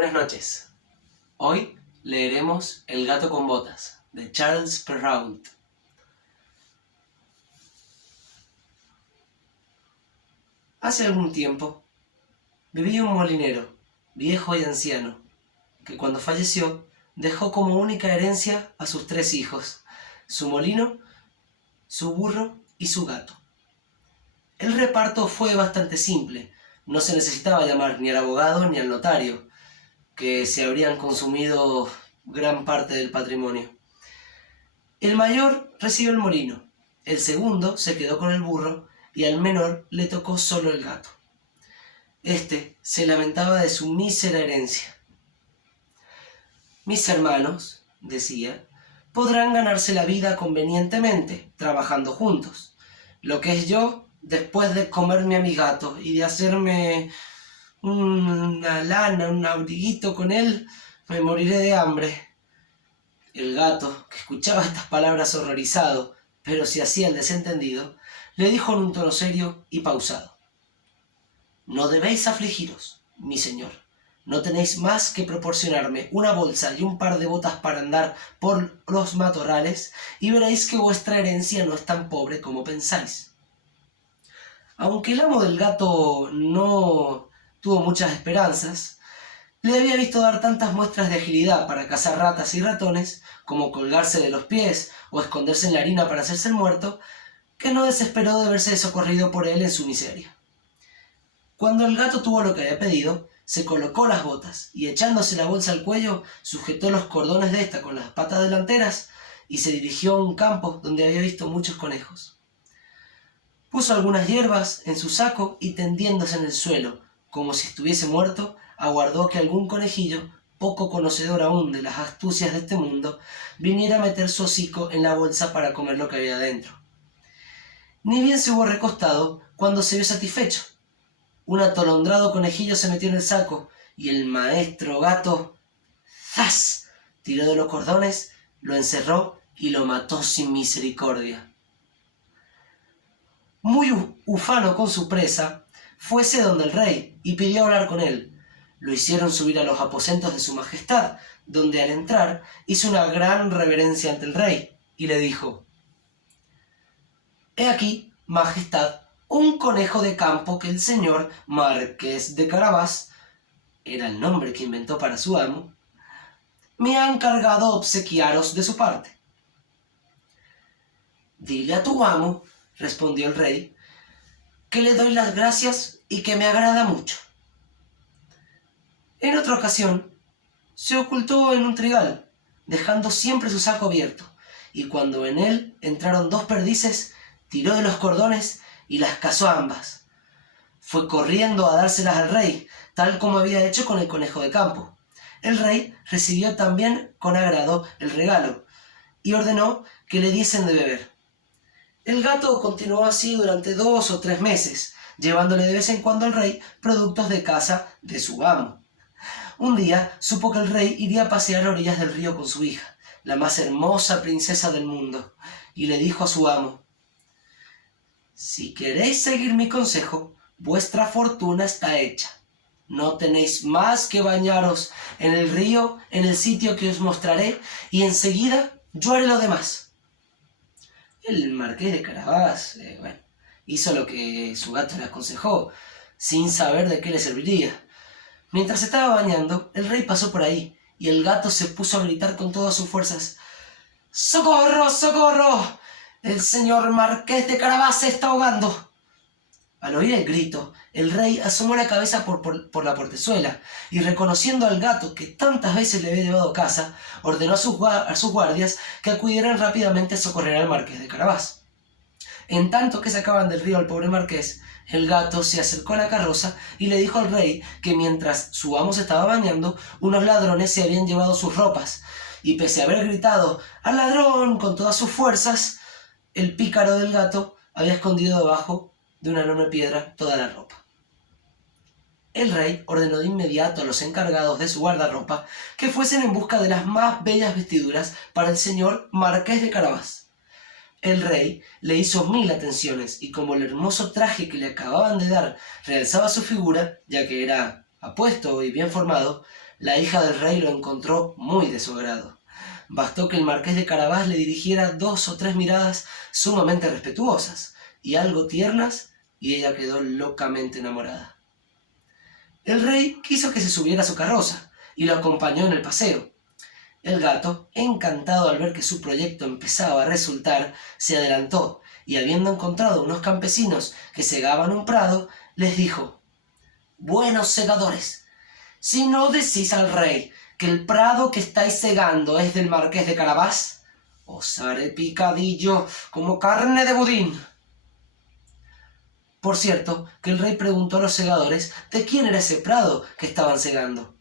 Buenas noches. Hoy leeremos El gato con botas, de Charles Perrault. Hace algún tiempo vivía un molinero, viejo y anciano, que cuando falleció dejó como única herencia a sus 3 hijos, su molino, su burro y su gato. El reparto fue bastante simple, no se necesitaba llamar ni al abogado ni al notario, que se habrían consumido gran parte del patrimonio. El mayor recibió el molino, el segundo se quedó con el burro y al menor le tocó solo el gato. Este se lamentaba de su mísera herencia. Mis hermanos, decía, podrán ganarse la vida convenientemente, trabajando juntos. Lo que es yo, después de comerme a mi gato y de hacerme una lana, un abriguito con él, me moriré de hambre. El gato, que escuchaba estas palabras horrorizado, pero se hacía el desentendido, le dijo en un tono serio y pausado: No debéis afligiros, mi señor. No tenéis más que proporcionarme una bolsa y un par de botas para andar por los matorrales y veréis que vuestra herencia no es tan pobre como pensáis. Aunque el amo del gato no tuvo muchas esperanzas, le había visto dar tantas muestras de agilidad para cazar ratas y ratones, como colgarse de los pies o esconderse en la harina para hacerse el muerto, que no desesperó de verse socorrido por él en su miseria. Cuando el gato tuvo lo que había pedido, se colocó las botas y, echándose la bolsa al cuello, sujetó los cordones de esta con las patas delanteras y se dirigió a un campo donde había visto muchos conejos. Puso algunas hierbas en su saco y, tendiéndose en el suelo, como si estuviese muerto, aguardó que algún conejillo, poco conocedor aún de las astucias de este mundo, viniera a meter su hocico en la bolsa para comer lo que había dentro. Ni bien se hubo recostado cuando se vio satisfecho. Un atolondrado conejillo se metió en el saco y el maestro gato, ¡zas!, tiró de los cordones, lo encerró y lo mató sin misericordia. Muy ufano con su presa, fuese donde el rey y pidió hablar con él. Lo hicieron subir a los aposentos de su majestad, donde al entrar hizo una gran reverencia ante el rey y le dijo: He aquí, majestad, un conejo de campo que el señor Marqués de Carabás, era el nombre que inventó para su amo, me ha encargado obsequiaros de su parte. Dile a tu amo, respondió el rey, que le doy las gracias y que me agrada mucho. En otra ocasión, se ocultó en un trigal, dejando siempre su saco abierto, y cuando en él entraron 2 perdices, tiró de los cordones y las cazó a ambas. Fue corriendo a dárselas al rey, tal como había hecho con el conejo de campo. El rey recibió también con agrado el regalo, y ordenó que le diesen de beber. El gato continuó así durante 2 o 3 meses, llevándole de vez en cuando al rey productos de caza de su amo. Un día supo que el rey iría a pasear a orillas del río con su hija, la más hermosa princesa del mundo, y le dijo a su amo: Si queréis seguir mi consejo, vuestra fortuna está hecha. No tenéis más que bañaros en el río, en el sitio que os mostraré, y enseguida yo haré lo demás. El marqués de Carabás, hizo lo que su gato le aconsejó, sin saber de qué le serviría. Mientras estaba bañando, el rey pasó por ahí, y el gato se puso a gritar con todas sus fuerzas: ¡Socorro, socorro! ¡El señor Marqués de Carabás se está ahogando! Al oír el grito, el rey asomó la cabeza por la portezuela y, reconociendo al gato que tantas veces le había llevado a casa, ordenó a sus guardias que acudieran rápidamente a socorrer al Marqués de Carabás. En tanto que sacaban del río al pobre marqués, el gato se acercó a la carroza y le dijo al rey que mientras su amo se estaba bañando, unos ladrones se habían llevado sus ropas, y pese a haber gritado ¡al ladrón! Con todas sus fuerzas, el pícaro del gato había escondido debajo de una enorme piedra toda la ropa. El rey ordenó de inmediato a los encargados de su guardarropa que fuesen en busca de las más bellas vestiduras para el señor Marqués de Carabás. El rey le hizo 1000 atenciones, y como el hermoso traje que le acababan de dar realzaba su figura, ya que era apuesto y bien formado, La hija del rey lo encontró muy de su agrado. Bastó que el marqués de Carabás le dirigiera 2 o 3 miradas sumamente respetuosas y algo tiernas, y ella quedó locamente enamorada. El rey quiso que se subiera a su carroza y lo acompañó en el paseo. El gato, encantado al ver que su proyecto empezaba a resultar, se adelantó y, habiendo encontrado unos campesinos que segaban un prado, les dijo: «Buenos segadores, si no decís al rey que el prado que estáis segando es del marqués de Carabás, os haré picadillo como carne de budín». Por cierto, que el rey preguntó a los segadores de quién era ese prado que estaban segando.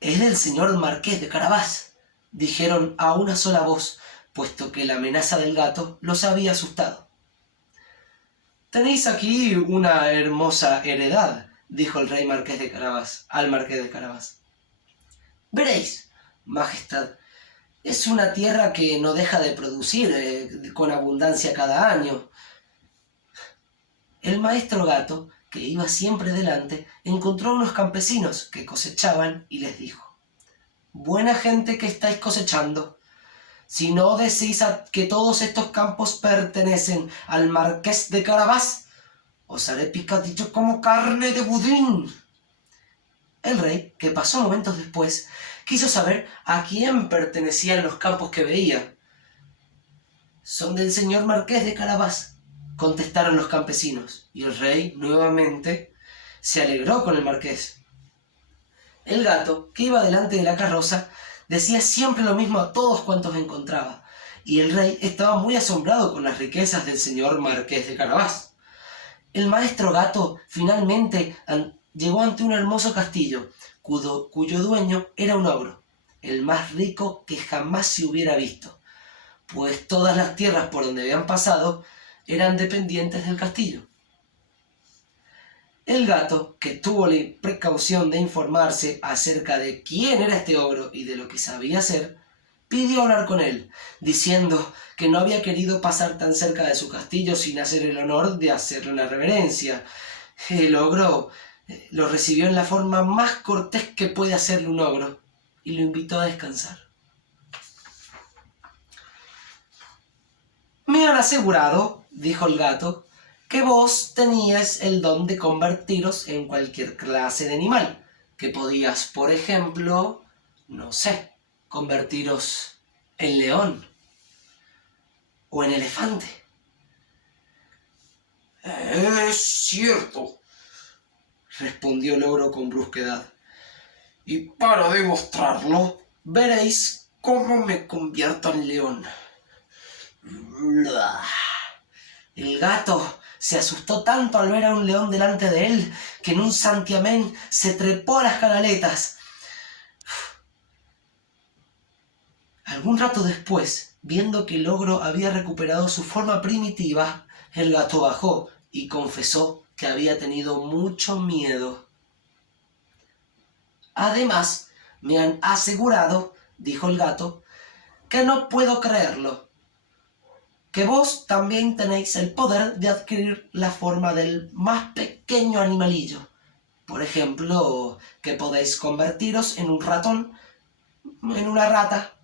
«Es del señor marqués de Carabás», dijeron a una sola voz, puesto que la amenaza del gato los había asustado. «Tenéis aquí una hermosa heredad», dijo el rey marqués de Carabás al marqués de Carabás. «Veréis, majestad, es una tierra que no deja de producir con abundancia cada año». El maestro gato, que iba siempre delante, encontró a unos campesinos que cosechaban y les dijo: «Buena gente que estáis cosechando, si no decís que todos estos campos pertenecen al marqués de Carabás, os haré picadillo como carne de budín». El rey, que pasó momentos después, quiso saber a quién pertenecían los campos que veía. «Son del señor marqués de Carabás», contestaron los campesinos, y el rey, nuevamente, se alegró con el marqués. El gato, que iba delante de la carroza, decía siempre lo mismo a todos cuantos encontraba, y el rey estaba muy asombrado con las riquezas del señor marqués de Carabás. El maestro gato finalmente llegó ante un hermoso castillo, cuyo dueño era un ogro, el más rico que jamás se hubiera visto, pues todas las tierras por donde habían pasado eran dependientes del castillo. El gato, que tuvo la precaución de informarse acerca de quién era este ogro y de lo que sabía hacer, pidió hablar con él, diciendo que no había querido pasar tan cerca de su castillo sin hacer el honor de hacerle una reverencia. El ogro lo recibió en la forma más cortés que puede hacerle un ogro y lo invitó a descansar. «Me han asegurado», dijo el gato, «que vos tenías el don de convertiros en cualquier clase de animal, que podías, por ejemplo, no sé, convertiros en león o en elefante». «Es cierto», respondió el ogro con brusquedad, «y para demostrarlo, veréis cómo me convierto en león». El gato se asustó tanto al ver a un león delante de él que en un santiamén se trepó a las canaletas. Algún rato después, viendo que el ogro había recuperado su forma primitiva, el gato bajó y confesó que había tenido mucho miedo. «Además, me han asegurado», dijo el gato, «que no puedo creerlo, que vos también tenéis el poder de adquirir la forma del más pequeño animalillo. Por ejemplo, que podéis convertiros en un ratón, en una rata.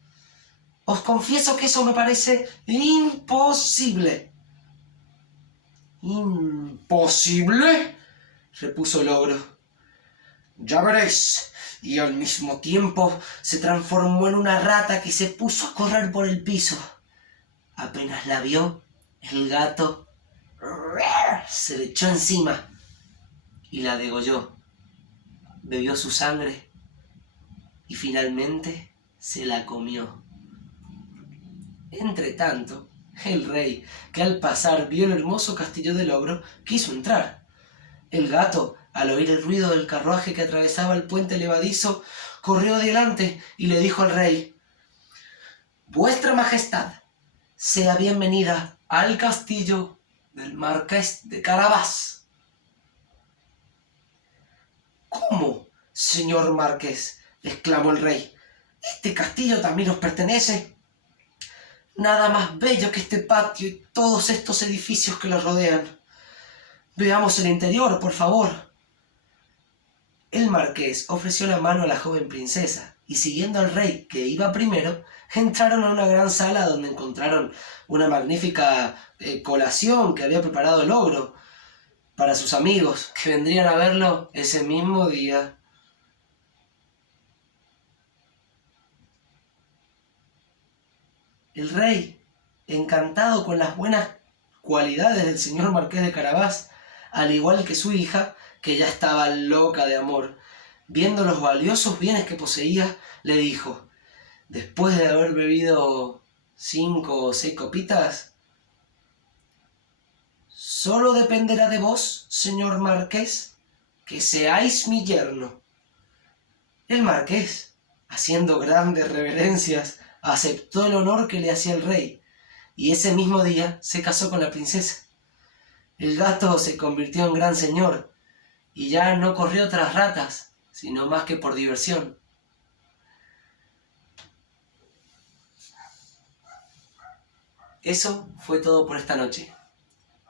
Os confieso que eso me parece imposible». «¿Imposible?», repuso el ogro. «Ya veréis». Y al mismo tiempo se transformó en una rata que se puso a correr por el piso. Apenas la vio, el gato se le echó encima y la degolló. Bebió su sangre y finalmente se la comió. Entretanto, el rey, que al pasar vio el hermoso castillo del ogro, quiso entrar. El gato, al oír el ruido del carruaje que atravesaba el puente levadizo, corrió adelante y le dijo al rey: «Vuestra Majestad, sea bienvenida al castillo del marqués de Carabás». «¿Cómo, señor marqués?», exclamó el rey. «¿Este castillo también os pertenece? Nada más bello que este patio y todos estos edificios que lo rodean. Veamos el interior, por favor». El marqués ofreció la mano a la joven princesa y, siguiendo al rey, que iba primero, entraron a una gran sala donde encontraron una magnífica colación que había preparado el ogro para sus amigos, que vendrían a verlo ese mismo día. El rey, encantado con las buenas cualidades del señor marqués de Carabás, al igual que su hija, que ya estaba loca de amor, viendo los valiosos bienes que poseía, le dijo, después de haber bebido 5 o 6 copitas, solo dependerá de vos, señor marqués, que seáis mi yerno. El marqués, haciendo grandes reverencias, aceptó el honor que le hacía el rey, y ese mismo día se casó con la princesa. El gato se convirtió en gran señor, y ya no corrió tras ratas, sino más que por diversión. Eso fue todo por esta noche.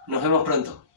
Nos vemos pronto.